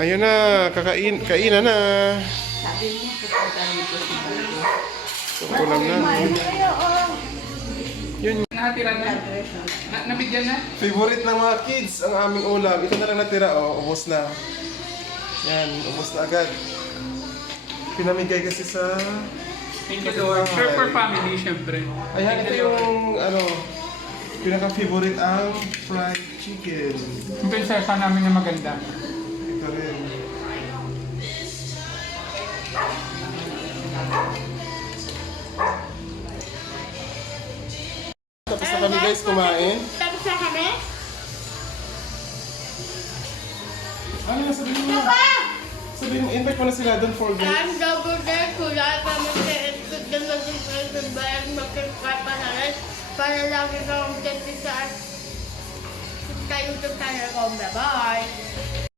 Ayun na, kainan na. Sabi mo, pupunta dito si Bago. So, kulang na. Yun. Nakatira na. Nabigyan na. Favorite ng mga kids ang aming ulam. Ito na lang natira, oh. Ubos na. Yan, ubos na agad. Pinamigay kasi sa... Thank you, Lord. Sure for family, syempre. Ayan, ito yung, ano, pinaka-favorite ang fried chicken. Yung prinsesa namin na maganda. Ito rin. Tapos na kami guys kumain. Tapos na kami? Ano na, sabihin mo na. Sabihin mo, invite mo na sila, don't forget. Ang double day kula pa mag-i-input din na sa present bayan mag-subscribe pa na rin para lagi kang update sa YouTube channel ko. Bye-bye!